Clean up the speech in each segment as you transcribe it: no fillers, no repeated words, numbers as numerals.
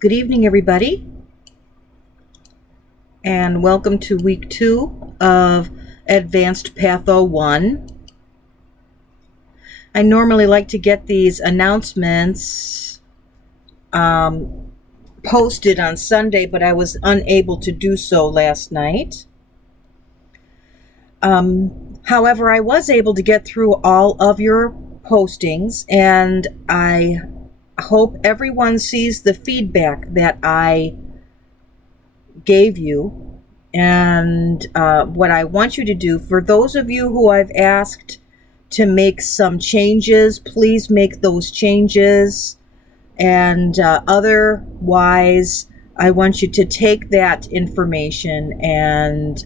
Good evening, everybody, and welcome to week 2 of Advanced Patho 1. I normally like to get these announcements posted on Sunday, but I was unable to do so last night. However, I was able to get through all of your postings, and I hope everyone sees the feedback that I gave you. And what I want you to do, for those of you who I've asked to make some changes, please make those changes. And otherwise, I want you to take that information and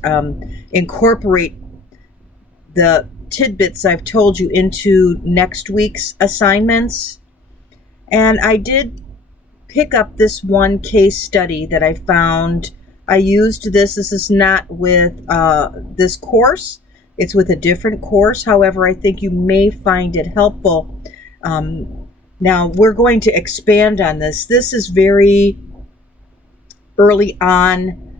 incorporate the tidbits I've told you into next week's assignments. And I did pick up this one case study that I found. I used this. This is not with this course. It's with a different course. However, I think you may find it helpful. Now, we're going to expand on this. This is very early on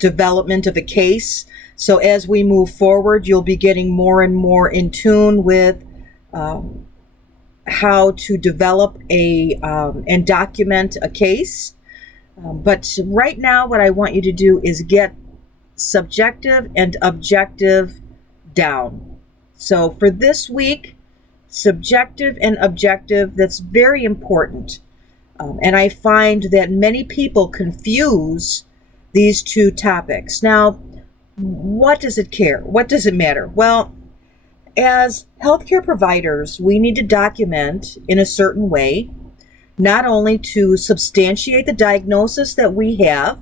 development of a case. So as we move forward, you'll be getting more and more in tune with how to develop and document a case. But right now, what I want you to do is get subjective and objective down. So for this week, subjective and objective, that's very important. And I find that many people confuse these two topics. Now, what does it care? What does it matter? Well, as healthcare providers, we need to document in a certain way, not only to substantiate the diagnosis that we have,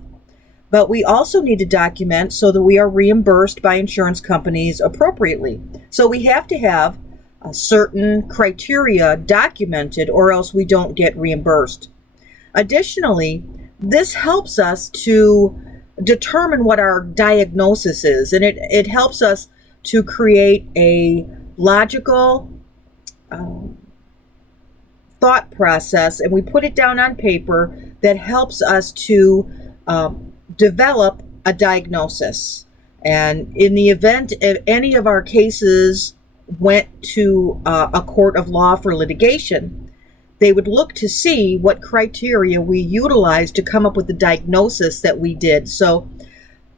but we also need to document so that we are reimbursed by insurance companies appropriately. So we have to have a certain criteria documented, or else we don't get reimbursed. Additionally, this helps us to determine what our diagnosis is, and it helps us to create a logical thought process, and we put it down on paper that helps us to develop a diagnosis. And in the event if any of our cases went to a court of law for litigation, they would look to see what criteria we utilized to come up with the diagnosis that we did. So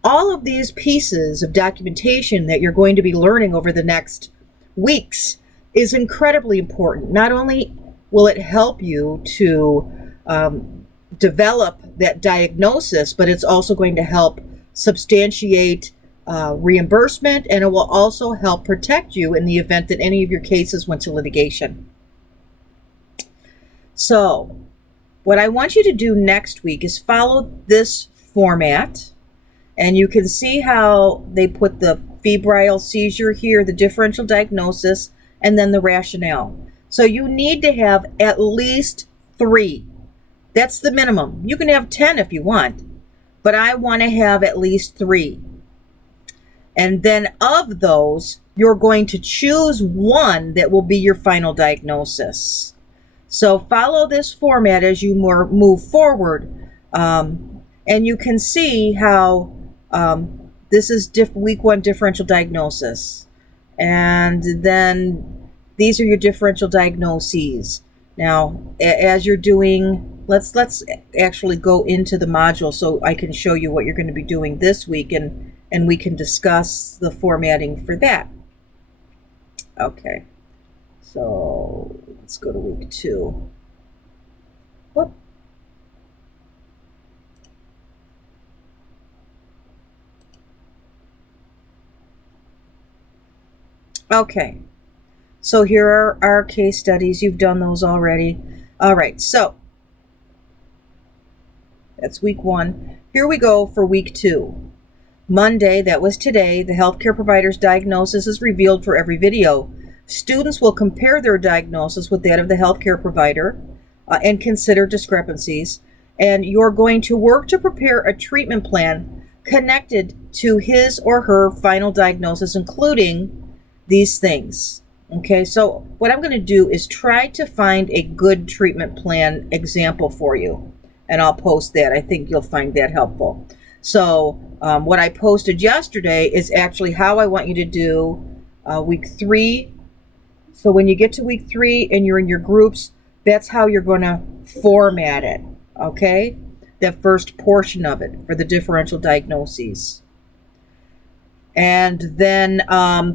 all of these pieces of documentation that you're going to be learning over the next weeks is incredibly important. Not only will it help you to develop that diagnosis, but it's also going to help substantiate reimbursement, and it will also help protect you in the event that any of your cases went to litigation. So what I want you to do next week is follow this format, and you can see how they put the febrile seizure here, the differential diagnosis, and then the rationale. So you need to have at least 3. That's the minimum. You can have 10 if you want, but I want to have at least 3. And then of those, you're going to choose one that will be your final diagnosis. So follow this format as you move forward. And you can see how this is week 1 differential diagnosis. And then these are your differential diagnoses. Now, as you're doing, let's actually go into the module so I can show you what you're going to be doing this week, and we can discuss the formatting for that. Okay, so let's go to week 2. Whoop. Okay, so here are our case studies. You've done those already. All right, so that's week 1. Here we go for week 2. Monday, that was today, the healthcare provider's diagnosis is revealed for every video. Students will compare their diagnosis with that of the healthcare provider and consider discrepancies. And you're going to work to prepare a treatment plan connected to his or her final diagnosis, including these things. Okay, so what I'm going to do is try to find a good treatment plan example for you. and I'll post that. I think you'll find that helpful. So what I posted yesterday is actually how I want you to do week 3. So when you get to week 3 and you're in your groups, that's how you're going to format it, okay? That first portion of it for the differential diagnoses. And then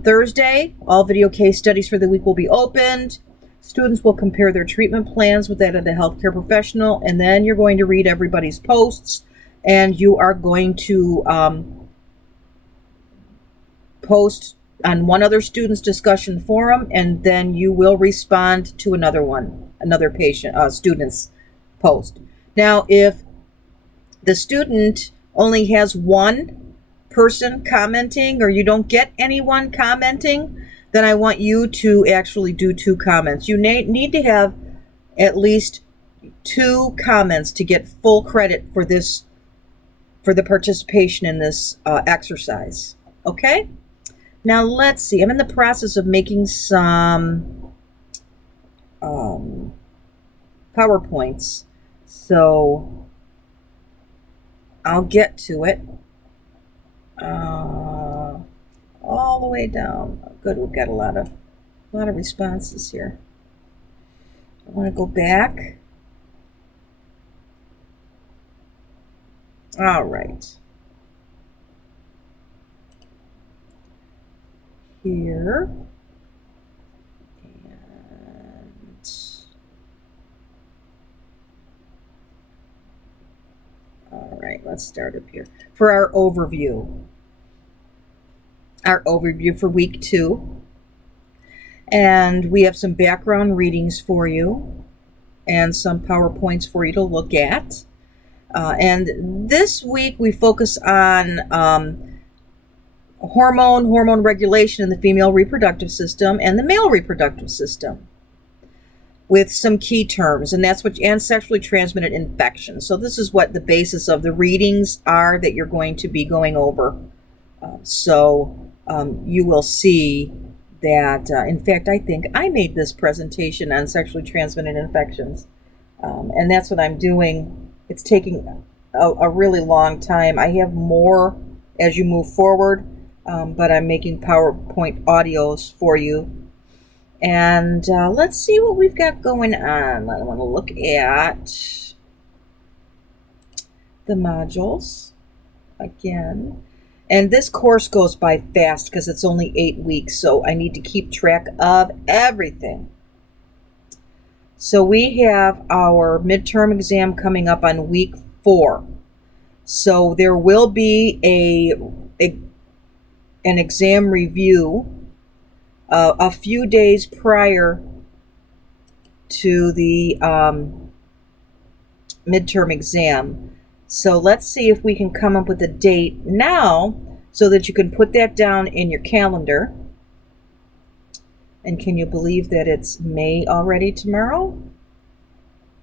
Thursday, all video case studies for the week will be opened. Students will compare their treatment plans with that of the healthcare professional, and then you're going to read everybody's posts, and you are going to post on one other student's discussion forum, and then you will respond to another student's post. Now, if the student only has one person commenting, or you don't get anyone commenting, then I want you to actually do 2 comments. You need to have at least 2 comments to get full credit for the participation in this exercise. Okay? Now let's see. I'm in the process of making some PowerPoints, so I'll get to it. All the way down. Good, we've got a lot of responses here. I want to go back. All right. Here. And all right, let's start up here. For our overview. Our overview for week 2. And we have some background readings for you and some PowerPoints for you to look at. And this week we focus on hormone regulation in the female reproductive system and the male reproductive system with some key terms, and sexually transmitted infections. So this is what the basis of the readings are that you're going to be going over. You will see that, in fact, I think I made this presentation on sexually transmitted infections, and that's what I'm doing. It's taking a really long time. I have more as you move forward, but I'm making PowerPoint audios for you. And let's see what we've got going on. I want to look at the modules again. And this course goes by fast because it's only 8 weeks, so I need to keep track of everything. So we have our midterm exam coming up on week 4. So there will be an exam review a few days prior to the midterm exam. So let's see if we can come up with a date now so that you can put that down in your calendar. And can you believe that it's May already tomorrow?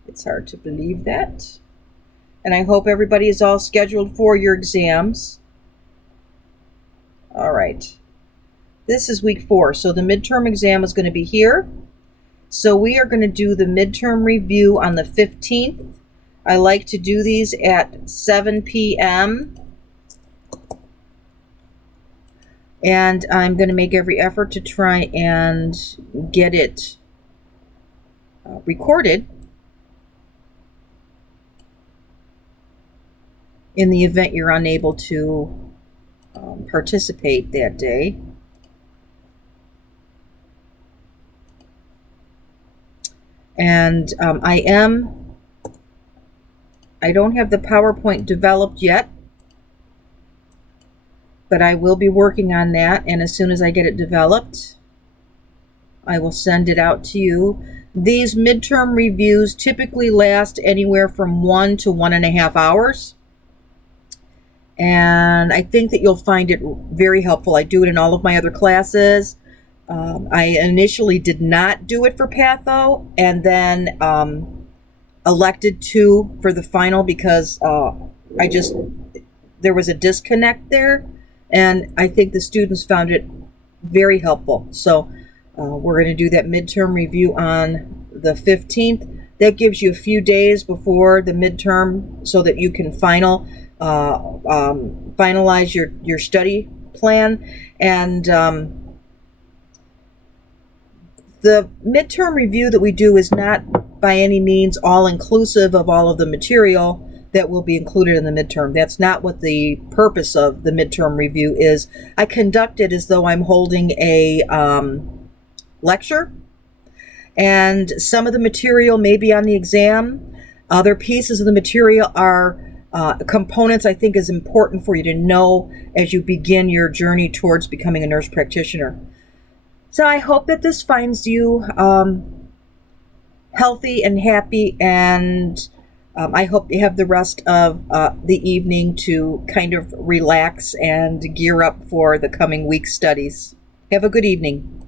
It's hard to believe that. And I hope everybody is all scheduled for your exams. All right. This is week 4. So the midterm exam is going to be here. So we are going to do the midterm review on the 15th. I like to do these at 7 p.m. And I'm going to make every effort to try and get it recorded in the event you're unable to participate that day. And I don't have the PowerPoint developed yet, but I will be working on that, and as soon as I get it developed, I will send it out to you. These midterm reviews typically last anywhere from 1 to 1.5 hours, and I think that you'll find it very helpful. I do it in all of my other classes. I initially did not do it for Patho, and then elected to for the final because there was a disconnect there, and I think the students found it very helpful. So we're going to do that midterm review on the 15th. That gives you a few days before the midterm so that you can finalize your study plan. And the midterm review that we do is not by any means all inclusive of all of the material that will be included in the midterm. That's not what the purpose of the midterm review is. I conduct it as though I'm holding a lecture, and some of the material may be on the exam. Other pieces of the material are components I think is important for you to know as you begin your journey towards becoming a nurse practitioner. So I hope that this finds you healthy and happy, and I hope you have the rest of the evening to kind of relax and gear up for the coming week's studies. Have a good evening.